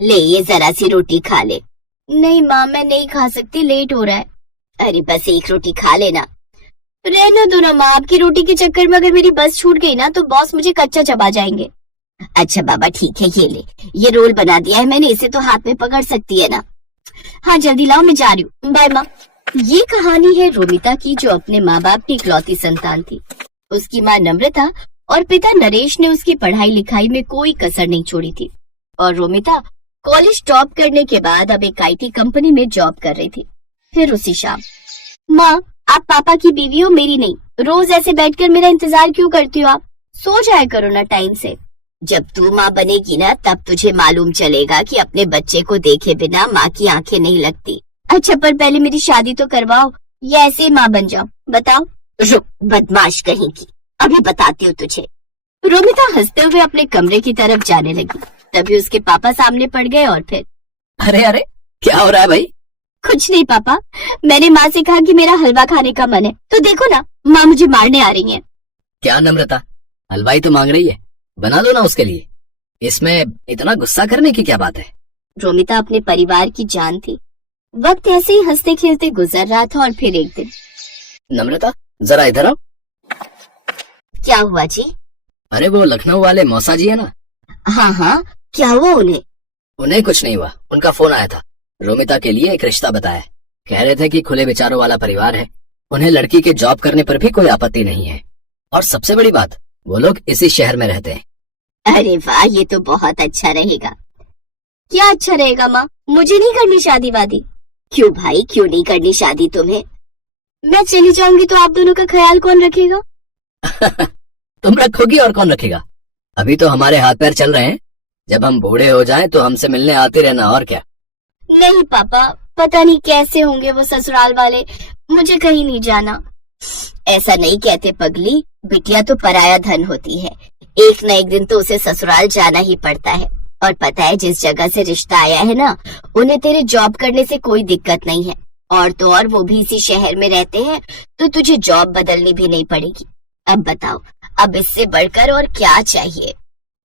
ले ये जरा सी रोटी खा ले। नहीं माँ, मैं नहीं खा सकती, लेट हो रहा है। अरे बस एक रोटी खा लेना। रहने दो ना माँ, आपकी रोटी के चक्कर में अगर मेरी बस छूट गई ना तो बॉस मुझे कच्चा चबा जाएंगे। अच्छा बाबा ठीक है, ये ले, ये रोल बना दिया है मैंने, इसे तो हाथ में पकड़ सकती है ना। हाँ जल्दी लाओ, मैं जा रही हूँ, बाय माँ। ये कहानी है रोमिता की, जो अपने माँ बाप की इकलौती संतान थी। उसकी माँ नम्रता और पिता नरेश ने उसकी पढ़ाई लिखाई में कोई कसर नहीं छोड़ी थी, और रोमिता कॉलेज टॉप करने के बाद अब एक IT कंपनी में जॉब कर रही थी। फिर उसी शाम, माँ आप पापा की बीवी हो, मेरी नहीं। रोज ऐसे बैठकर मेरा इंतजार क्यों करती हो आप? सो जाया करो ना टाइम से। जब तू माँ बनेगी ना तब तुझे मालूम चलेगा कि अपने बच्चे को देखे बिना माँ की आंखें नहीं लगती। अच्छा पर पहले मेरी शादी तो करवाओ, या ऐसे ही माँ बन जाओ, बताओ। रुक बदमाश कहीं की, अभी बताती हूँ तुझे। रोमिता हंसते हुए अपने कमरे की तरफ जाने लगी, तभी उसके पापा सामने पड़ गए और फिर, अरे अरे क्या हो रहा है भाई? कुछ नहीं पापा, मैंने माँ से कहा कि मेरा हलवा खाने का मन है, तो देखो ना माँ मुझे मारने आ रही है। क्या नम्रता, हलवाई तो मांग रही है, बना दो ना उसके लिए, इसमें इतना गुस्सा करने की क्या बात है? रोमिता अपने परिवार की जान थी। वक्त ऐसे ही हंसते खेलते गुजर रहा था और फिर एक दिन, नम्रता जरा इधर आओ। क्या हुआ जी? अरे वो लखनऊ वाले मौसा जी है ना? हाँ हाँ, क्या हुआ उन्हें? उन्हें कुछ नहीं हुआ, उनका फोन आया था, रोमिता के लिए एक रिश्ता बताया। कह रहे थे कि खुले विचारों वाला परिवार है, उन्हें लड़की के जॉब करने पर भी कोई आपत्ति नहीं है, और सबसे बड़ी बात वो लोग इसी शहर में रहते हैं। अरे वाह, ये तो बहुत अच्छा रहेगा। क्या अच्छा रहेगा माँ? मुझे नहीं करनी शादी वादी। क्यों भाई, क्यों नहीं करनी शादी तुम्हें? मैं चली जाऊंगी तो आप दोनों का ख्याल कौन रखेगा? तुम रखोगी और कौन रखेगा? अभी तो हमारे हाथ पैर चल रहे हैं, जब हम बूढ़े हो जाएं तो हमसे मिलने आते रहना, और क्या। नहीं पापा, पता नहीं कैसे होंगे वो ससुराल वाले, मुझे कहीं नहीं जाना। ऐसा नहीं कहते पगली, बिटिया तो पराया धन होती है, एक न एक दिन तो उसे ससुराल जाना ही पड़ता है। और पता है जिस जगह से रिश्ता आया है ना, उन्हें तेरे जॉब करने से कोई दिक्कत नहीं है, और तो और वो भी इसी शहर में रहते हैं, तो तुझे जॉब बदलनी भी नहीं पड़ेगी। अब बताओ, अब इससे बढ़कर और क्या चाहिए?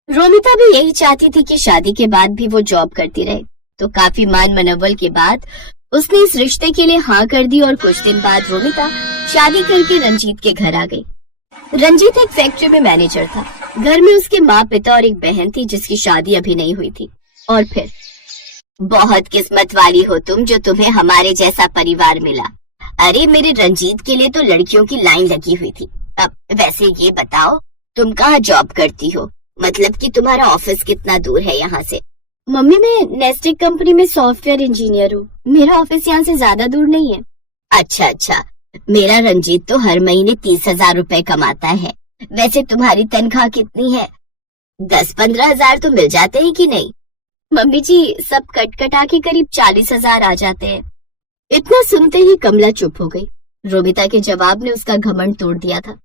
रोमिता भी यही चाहती थी कि शादी के बाद भी वो जॉब करती रहे, तो काफी मान मनवल के बाद उसने इस रिश्ते के लिए हाँ कर दी। और कुछ दिन बाद रोमिता शादी करके रंजीत के घर आ गई। रंजीत एक फैक्ट्री में मैनेजर था। घर में उसके माँ पिता और एक बहन थी जिसकी शादी अभी नहीं हुई थी। और फिर, बहुत किस्मत वाली हो तुम जो तुम्हें हमारे जैसा परिवार मिला। अरे मेरे रंजीत के लिए तो लड़कियों की लाइन लगी हुई थी। अब वैसे ये बताओ, तुम कहाँ जॉब करती हो? मतलब कि तुम्हारा ऑफिस कितना दूर है यहाँ से? मम्मी, मैं नेस्टिक कंपनी में सॉफ्टवेयर इंजीनियर हूँ, मेरा ऑफिस यहाँ से ज्यादा दूर नहीं है। अच्छा अच्छा, मेरा रंजीत तो हर महीने 30,000 रुपए कमाता है। वैसे तुम्हारी तनख्वाह कितनी है? 10-15 हजार तो मिल जाते हैं कि नहीं? मम्मी जी, सब कट कटा के करीब 40,000 आ जाते हैं। इतना सुनते ही कमला चुप हो गई। रोमिता के जवाब ने उसका घमंड तोड़ दिया था।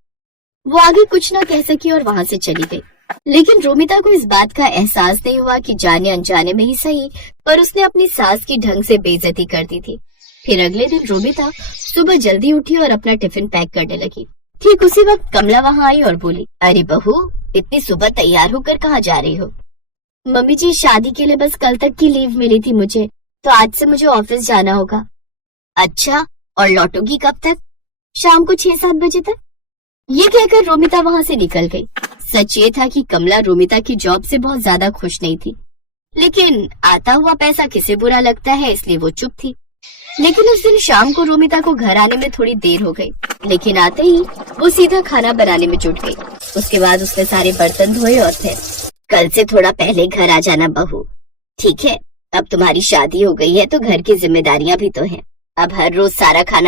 वो आगे कुछ न कह सकी और वहां से चली गई। लेकिन रोमिता को इस बात का एहसास नहीं हुआ कि जाने अनजाने में ही सही, पर उसने अपनी सास की ढंग से बेइज्जती कर दी थी। फिर अगले दिन रोमिता सुबह जल्दी उठी और अपना टिफिन पैक करने लगी। ठीक उसी वक्त कमला वहां आई और बोली, अरे बहू, इतनी सुबह तैयार होकर कहाँ जा रही हो? मम्मी जी, शादी के लिए बस कल तक की लीव मिली थी मुझे, तो आज से मुझे ऑफिस जाना होगा। अच्छा, और लौटोगी कब तक? शाम को 6-7 बजे तक। ये कहकर रोमिता वहां से निकल गई। सच ये था कि कमला रोमिता की जॉब से बहुत ज्यादा खुश नहीं थी, लेकिन आता हुआ पैसा किसे बुरा लगता है, इसलिए वो चुप थी। लेकिन उस दिन शाम को रोमिता को घर आने में थोड़ी देर हो गई, लेकिन आते ही वो सीधा खाना बनाने में जुट गई। उसके बाद उसने सारे बर्तन धोए और फिर, कल से थोड़ा पहले घर आ जाना बहू, ठीक है? अब तुम्हारी शादी हो गई है तो घर की जिम्मेदारियां भी तो हैं। अब हर रोज सारा खाना